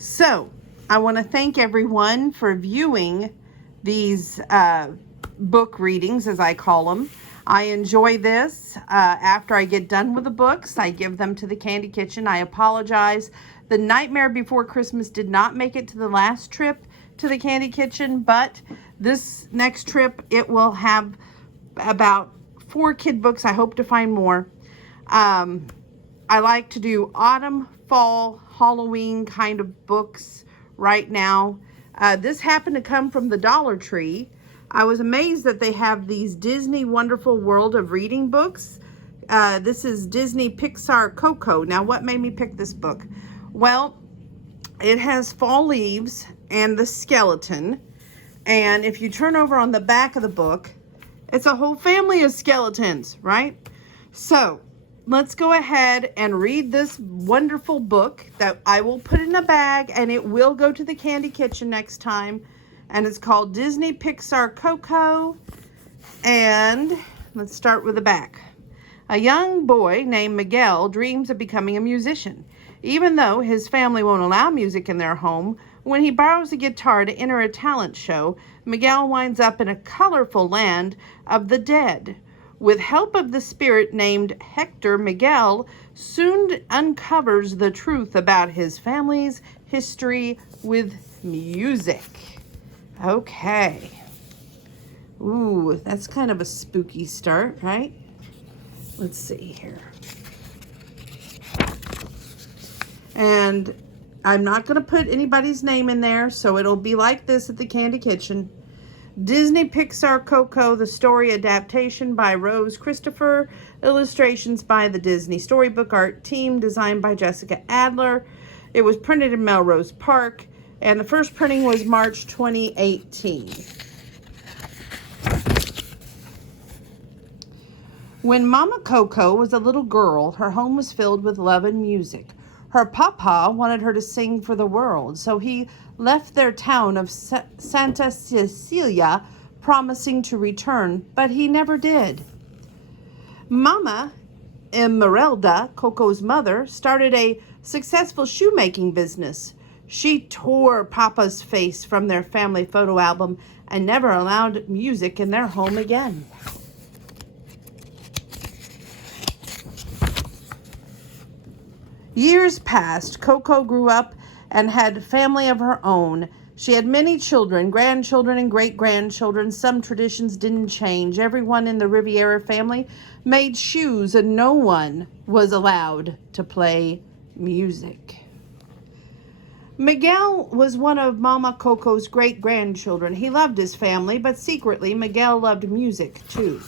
So, I want to thank everyone for viewing these book readings, as I call them. I enjoy this. After I get done with the books, I give them to the Candy Kitchen. I apologize. The Nightmare Before Christmas did not make it to the last trip to the Candy Kitchen, but this next trip, it will have about 4 kid books. I hope to find more. I like to do autumn, fall, Halloween kind of books right now. This happened to come from the Dollar Tree. I was amazed that they have these Disney Wonderful World of Reading books. This is Disney Pixar Coco. Now, what made me pick this book? Well, it has fall leaves and the skeleton. And if you turn over on the back of the book, it's a whole family of skeletons, right? So, let's go ahead and read this wonderful book that I will put in a bag, and it will go to the Candy Kitchen next time. And it's called Disney Pixar Coco. And let's start with the back. A young boy named Miguel dreams of becoming a musician. Even though his family won't allow music in their home, when he borrows a guitar to enter a talent show, Miguel winds up in a colorful land of the dead. With help of the spirit named Hector, Miguel soon uncovers the truth about his family's history with music. Okay. Ooh, that's kind of a spooky start, right? Let's see here. And I'm not going to put anybody's name in there, so it'll be like this at the Candy Kitchen. Disney Pixar Coco, the story adaptation by Rose Christopher, illustrations by the Disney Storybook Art Team, designed by Jessica Adler. It was printed in Melrose Park, and the first printing was March 2018. When Mama Coco was a little girl, her home was filled with love and music. Her papa wanted her to sing for the world, so he left their town of Santa Cecilia, promising to return, but he never did. Mama Esmeralda, Coco's mother, started a successful shoemaking business. She tore Papa's face from their family photo album and never allowed music in their home again. Years passed. Coco grew up and had family of her own. She had many children, grandchildren, and great-grandchildren. Some traditions didn't change. Everyone in the Riviera family made shoes, and no one was allowed to play music. Miguel was one of Mama Coco's great-grandchildren. He loved his family, but secretly, Miguel loved music, too.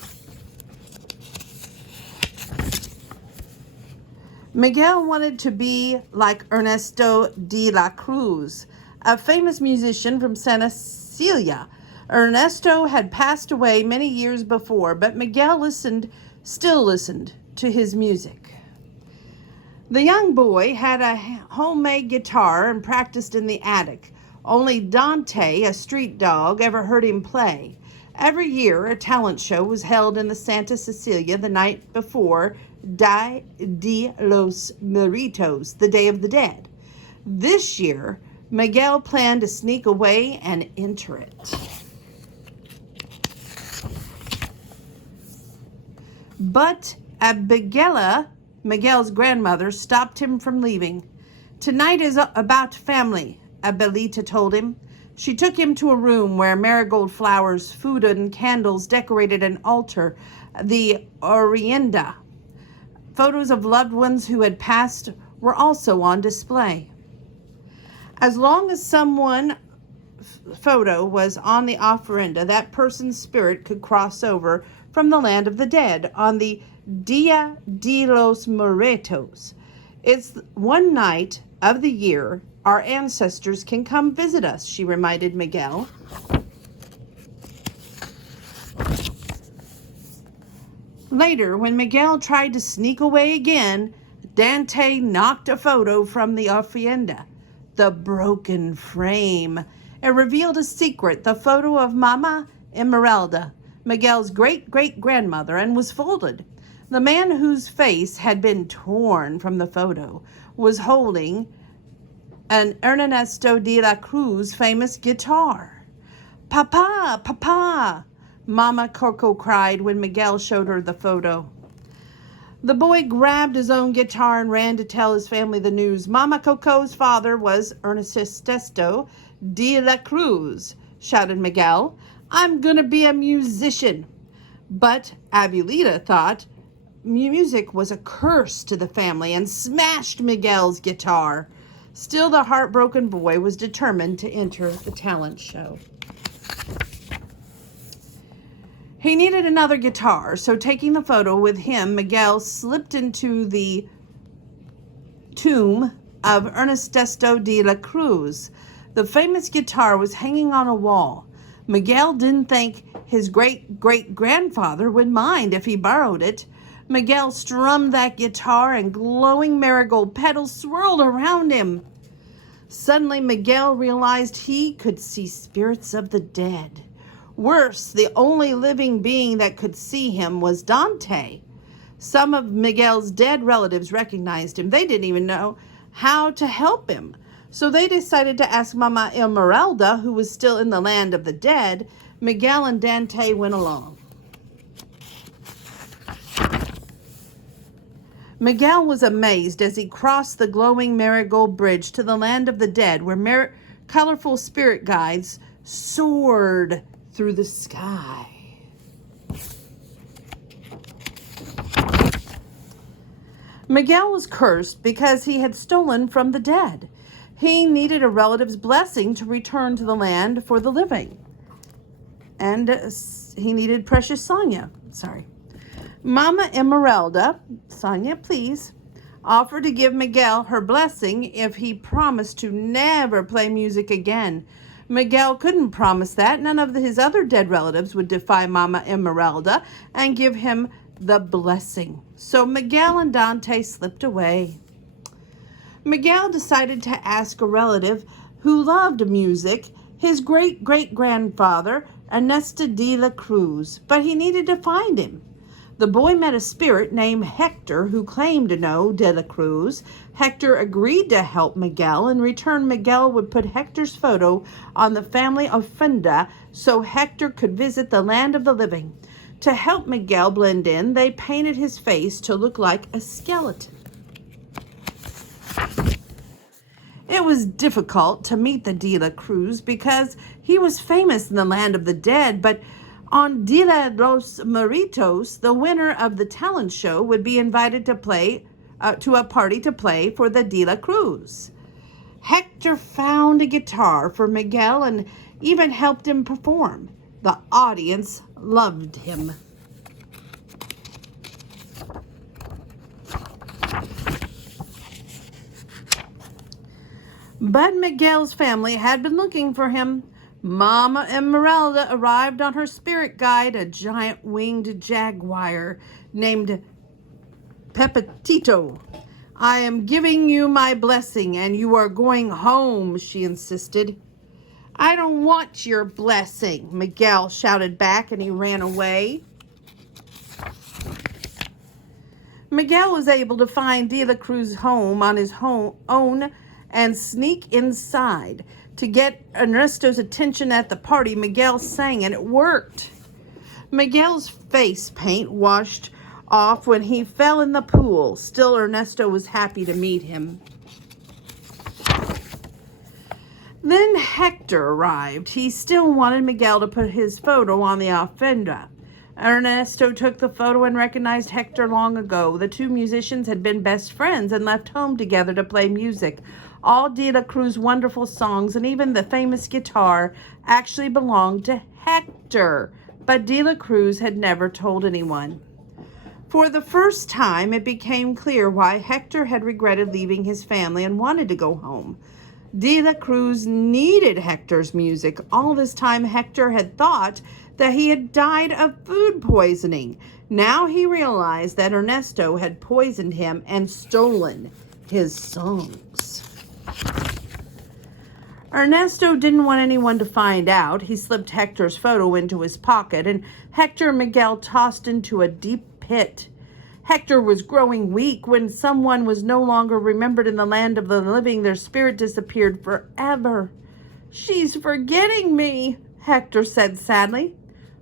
Miguel wanted to be like Ernesto de la Cruz, a famous musician from Santa Cecilia. Ernesto had passed away many years before, but Miguel still listened to his music. The young boy had a homemade guitar and practiced in the attic. Only Dante, a street dog, ever heard him play. Every year, a talent show was held in the Santa Cecilia the night before Dia de los Muertos, the Day of the Dead. This year, Miguel planned to sneak away and enter it. But Abigaila, Miguel's grandmother, stopped him from leaving. Tonight is about family, Abuelita told him. She took him to a room where marigold flowers, food, and candles decorated an altar, the Orienda. Photos of loved ones who had passed were also on display. As long as someone's photo was on the ofrenda, that person's spirit could cross over from the land of the dead on the Dia de los Muertos. It's one night of the year our ancestors can come visit us, she reminded Miguel. Later, when Miguel tried to sneak away again, Dante knocked a photo from the ofrenda, the broken frame. It revealed a secret, the photo of Mama Esmeralda, Miguel's great-great-grandmother, and was folded. The man whose face had been torn from the photo was holding an Ernesto de la Cruz famous guitar. Papa, Papa, Mama Coco cried when Miguel showed her the photo. The boy grabbed his own guitar and ran to tell his family the news. Mama Coco's father was Ernesto de la Cruz, shouted Miguel. I'm gonna be a musician. But Abuelita thought music was a curse to the family and smashed Miguel's guitar. Still, the heartbroken boy was determined to enter the talent show. He needed another guitar, so taking the photo with him, Miguel slipped into the tomb of Ernesto de la Cruz. The famous guitar was hanging on a wall. Miguel didn't think his great-great-grandfather would mind if he borrowed it. Miguel strummed that guitar and glowing marigold petals swirled around him. Suddenly, Miguel realized he could see spirits of the dead. Worse, the only living being that could see him was Dante. Some of Miguel's dead relatives recognized him. They didn't even know how to help him. So they decided to ask Mama Esmeralda, who was still in the land of the dead. Miguel and Dante went along. Miguel was amazed as he crossed the glowing marigold bridge to the land of the dead, where colorful spirit guides soared through the sky. Miguel was cursed because he had stolen from the dead. He needed a relative's blessing to return to the land for the living. And he needed precious Sonia. Mama Esmeralda, Sonia, please, offered to give Miguel her blessing if he promised to never play music again. Miguel couldn't promise that. None of his other dead relatives would defy Mama Esmeralda and give him the blessing. So Miguel and Dante slipped away. Miguel decided to ask a relative who loved music, his great-great-grandfather, Ernesto de la Cruz, but he needed to find him. The boy met a spirit named Hector who claimed to know de la Cruz. Hector agreed to help Miguel. In return, Miguel would put Hector's photo on the family ofrenda so Hector could visit the land of the living. To help Miguel blend in, they painted his face to look like a skeleton. It was difficult to meet the de la Cruz because he was famous in the land of the dead, but on Dia de los Muertos, the winner of the talent show would be invited to play to a party to play for the de la Cruz. Hector found a guitar for Miguel and even helped him perform. The audience loved him. But Miguel's family had been looking for him. Mama Esmeralda arrived on her spirit guide, a giant winged jaguar named Pepitito. I am giving you my blessing and you are going home, she insisted. I don't want your blessing, Miguel shouted back, and he ran away. Miguel was able to find De La Cruz's home on his own and sneak inside. To get Ernesto's attention at the party, Miguel sang, and it worked. Miguel's face paint washed off when he fell in the pool. Still, Ernesto was happy to meet him. Then Hector arrived. He still wanted Miguel to put his photo on the ofrenda. Ernesto took the photo and recognized Hector long ago. The two musicians had been best friends and left home together to play music. All De La Cruz's wonderful songs and even the famous guitar actually belonged to Hector, but De La Cruz had never told anyone. For the first time, it became clear why Hector had regretted leaving his family and wanted to go home. De La Cruz needed Hector's music. All this time, Hector had thought that he had died of food poisoning. Now he realized that Ernesto had poisoned him and stolen his songs. Ernesto didn't want anyone to find out. He slipped Hector's photo into his pocket, and Hector and Miguel tossed into a deep pit. Hector was growing weak. When someone was no longer remembered in the land of the living, their spirit disappeared forever. "She's forgetting me," Hector said sadly.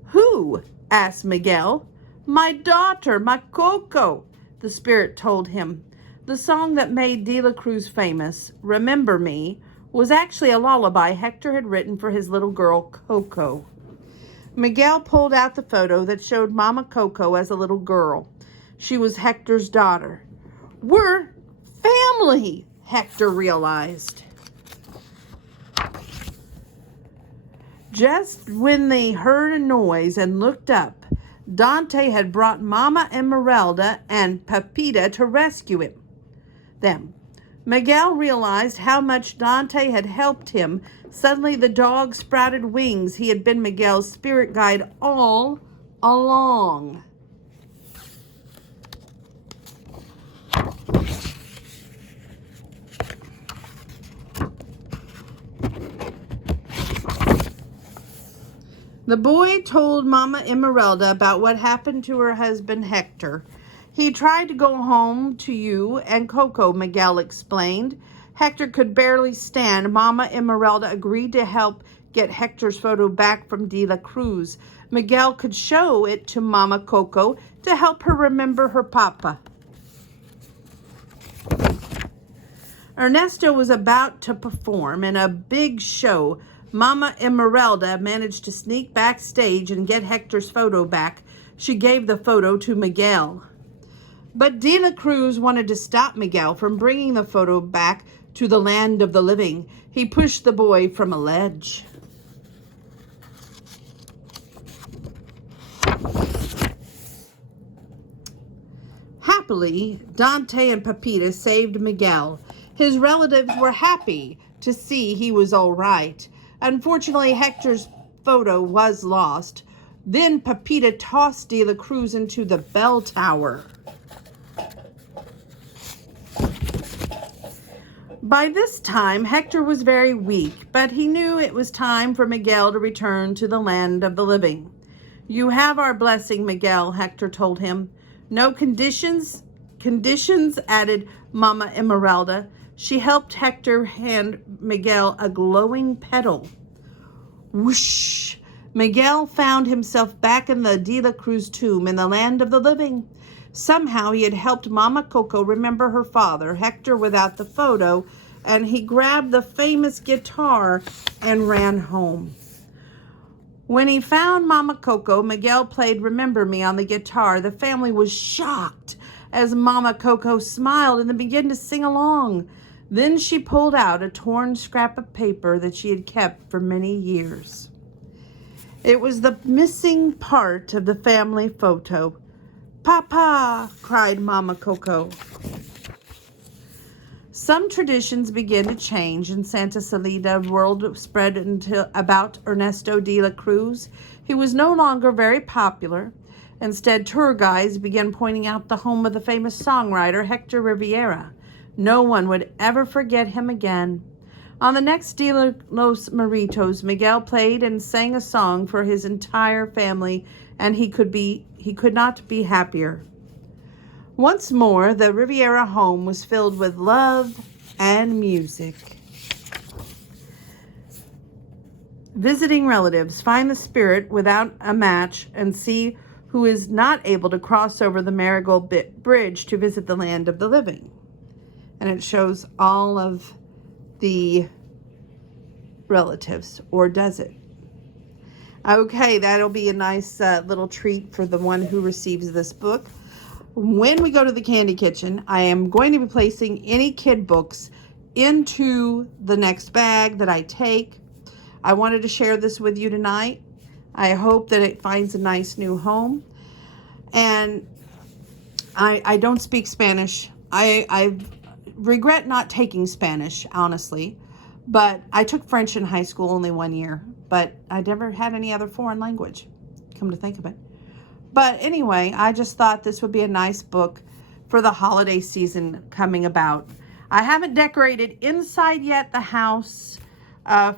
"Who?" asked Miguel. "My daughter, my Coco," the spirit told him. The song that made De La Cruz famous, "Remember Me," was actually a lullaby Hector had written for his little girl, Coco. Miguel pulled out the photo that showed Mama Coco as a little girl. She was Hector's daughter. "We're family," Hector realized. Just when they heard a noise and looked up, Dante had brought Mama Esmeralda and Pepita to rescue them. Miguel realized how much Dante had helped him. Suddenly the dog sprouted wings. He had been Miguel's spirit guide all along. The boy told Mama Esmeralda about what happened to her husband Hector. "He tried to go home to you and Coco," Miguel explained. "Hector could barely stand." Mama Esmeralda agreed to help get Hector's photo back from De La Cruz. Miguel could show it to Mama Coco to help her remember her papa. Ernesto was about to perform in a big show. Mama Esmeralda managed to sneak backstage and get Hector's photo back. She gave the photo to Miguel. But De La Cruz wanted to stop Miguel from bringing the photo back to the land of the living. He pushed the boy from a ledge. Happily, Dante and Pepita saved Miguel. His relatives were happy to see he was all right. Unfortunately, Hector's photo was lost. Then Pepita tossed De La Cruz into the bell tower. By this time, Hector was very weak, but he knew it was time for Miguel to return to the land of the living. "You have our blessing, Miguel," Hector told him. "No conditions?" "Conditions," added Mama Esmeralda. She helped Hector hand Miguel a glowing petal. Whoosh! Miguel found himself back in the De La Cruz tomb in the land of the living. Somehow he had helped Mama Coco remember her father, Hector without the photo, and he grabbed the famous guitar and ran home. When he found Mama Coco, Miguel played "Remember Me" on the guitar. The family was shocked as Mama Coco smiled and began to sing along. Then she pulled out a torn scrap of paper that she had kept for many years. It was the missing part of the family photo. "Papa!" cried Mama Coco. Some traditions began to change in Santa Celida. Word spread about Ernesto de la Cruz. He was no longer very popular. Instead, tour guides began pointing out the home of the famous songwriter Hector Rivera. No one would ever forget him again. On the next Dia de los Muertos, Miguel played and sang a song for his entire family, and he could not be happier. Once more, the Riviera home was filled with love and music. Visiting relatives, find the spirit without a match and see who is not able to cross over the Marigold Bridge to visit the land of the living. And it shows all of the relatives, or does it? Okay, that'll be a nice little treat for the one who receives this book. When we go to the candy kitchen, I am going to be placing any kid books into the next bag that I take. I wanted to share this with you tonight. I hope that it finds a nice new home. And I don't speak Spanish. I regret not taking Spanish, honestly. But I took French in high school, only 1 year. But I never had any other foreign language, come to think of it. But anyway, I just thought this would be a nice book for the holiday season coming about. I haven't decorated inside yet the house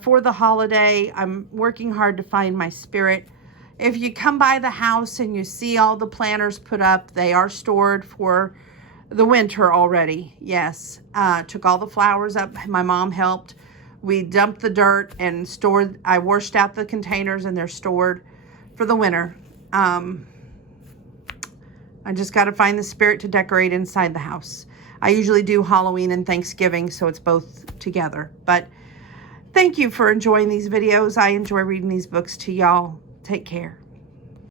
for the holiday. I'm working hard to find my spirit. if you come by the house and you see all the planters put up, they are stored for the winter already. Yes, took all the flowers up. My mom helped. We dumped the dirt and stored. I washed out the containers and they're stored for the winter. I just got to find the spirit to decorate inside the house. I usually do Halloween and Thanksgiving, so it's both together. But thank you for enjoying these videos. I enjoy reading these books to y'all. Take care.